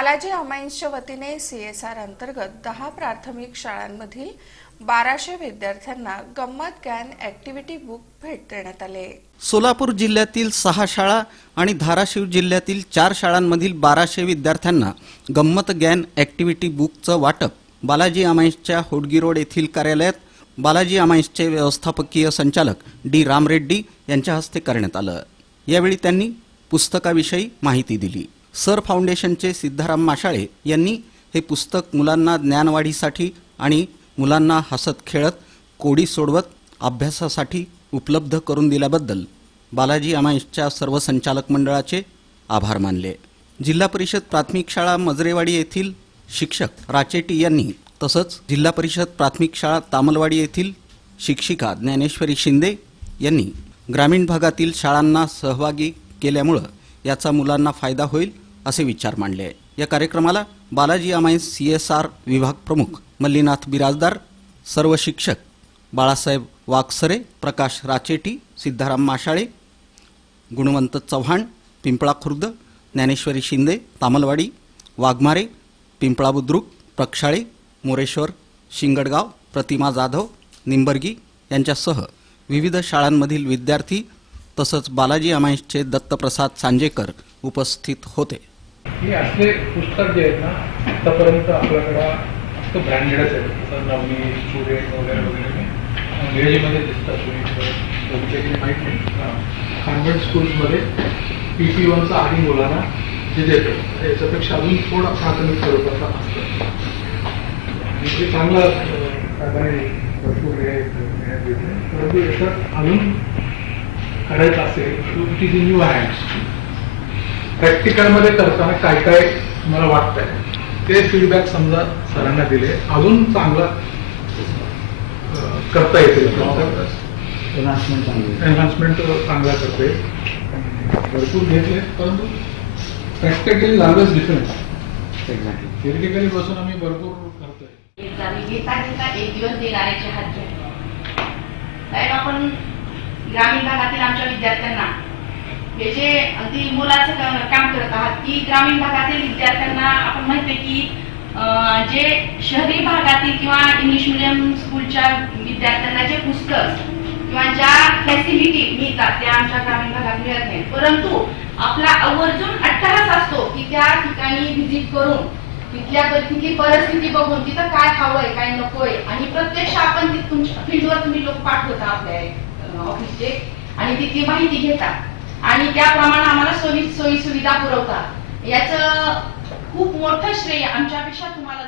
बालाजी अमाईन्सच्या वतीने सीएसआर अंतर्गत दहा प्राथमिक शाळांमधील बाराशे विद्यार्थ्यांना गंमत गॅन ऍक्टिव्हिटी बुक भेट देण्यात आले. सोलापूर जिल्ह्यातील सहा शाळा आणि धाराशिव जिल्ह्यातील चार शाळांमधील बाराशे विद्यार्थ्यांना गंमत गॅन ॲक्टिव्हिटी बुकचं वाटप बालाजी अमाईन्सच्या होडगी रोड येथील कार्यालयात बालाजी अमाईन्सचे व्यवस्थापकीय संचालक डी रामरेड्डी यांच्या हस्ते करण्यात आलं. यावेळी त्यांनी पुस्तकाविषयी माहिती दिली. सर फाउंडेशनचे सिद्धाराम माशाळे यांनी हे पुस्तक मुलांना ज्ञानवाढीसाठी आणि मुलांना हसत खेळत कोडी सोडवत अभ्यासासाठी उपलब्ध करून दिल्याबद्दल बालाजी अमाईसच्या सर्व संचालक मंडळाचे आभार मानले. जिल्हा परिषद प्राथमिक शाळा मजरेवाडी येथील शिक्षक राचेटी यांनी तसंच जिल्हा परिषद प्राथमिक शाळा तामलवाडी येथील शिक्षिका ज्ञानेश्वरी शिंदे यांनी ग्रामीण भागातील शाळांना सहभागी केल्यामुळं याचा मुलांना फायदा होईल असे विचार मांडले. या कार्यक्रमाला बालाजी अमाईस सी एस आर विभाग प्रमुख मल्लीनाथ बिराजदार सर्व शिक्षक बाळासाहेब वाकसरे प्रकाश राचेटी सिद्धाराम माशाळे गुणवंत चव्हाण पिंपळा खुर्द ज्ञानेश्वरी शिंदे तामलवाडी वाघमारे पिंपळा बुद्रुक प्रक्षाळे मोरेश्वर शिंगडगाव प्रतिमा जाधव निंबर्गी यांच्यासह विविध शाळांमधील विद्यार्थी तसंच बालाजी अमाईसचे दत्तप्रसाद सांजेकर उपस्थित होते. हे असले पुस्तक जे आहेत ना आतापर्यंत आपल्याकडं फक्त ब्रँडेडच आहेत. जसं नवनी स्टुडंट वगैरे वगैरे इंग्रजीमध्ये दिसतात तुम्ही. बहुतेक माहीत नाही. कॉन्व्हेंट स्कूल्समध्ये पी पी वनचा आधी मुलांना जे देतं याच्यापेक्षा अजून थोडा प्राथमिक स्वरूपाचा असतं. आणि ते चांगलं अं, प्रकारे भरपूर देण्यात येते परंतु याच्यात अजून करायचं असेल to it is in your hands प्रॅक्टिकलमध्ये करताना काय काय मला वाटतंय? ते फीडबॅक समजा सरांना दिले. अजून चांगला करता येतील. एनहान्समेंट चांगला करता. भरपूर घेतले परंतु प्रॅक्टिकली झालंच डिफरन्स थिअरिटिकली बसून आम्ही भरपूर करतोय. आम्ही घेता घेता एक दिवस देणाऱ्याचे हात घ्या कारण आपण ग्रामीण भागातील आमच्या विद्यार्थ्यांना हे जे अगदी मुलाचं काम करत आहात की ग्रामीण भागातील विद्यार्थ्यांना आपण माहिती की जे शहरी भागातील किंवा इंग्लिश मिडियम स्कूलच्या विद्यार्थ्यांना जे पुस्तक किंवा ज्या फॅसिलिटी मिळतात त्या आमच्या ग्रामीण भागात मिळत नाही परंतु आपला आवर्जून अट्टहास असतो की त्या ठिकाणी व्हिजिट करून तिथल्या तिथली परिस्थिती बघून तिथं काय हवंय काय नकोय आणि प्रत्यक्ष आपण तुमच्या फील्डवर तुम्ही लोक पाठवता आपल्या ऑफिसचे आणि तिथली माहिती घेता. आणि त्याप्रमाणे आम्हाला सोयी सोयी सुविधा पुरवतात. याचं खूप मोठं श्रेय आमच्यापेक्षा तुम्हाला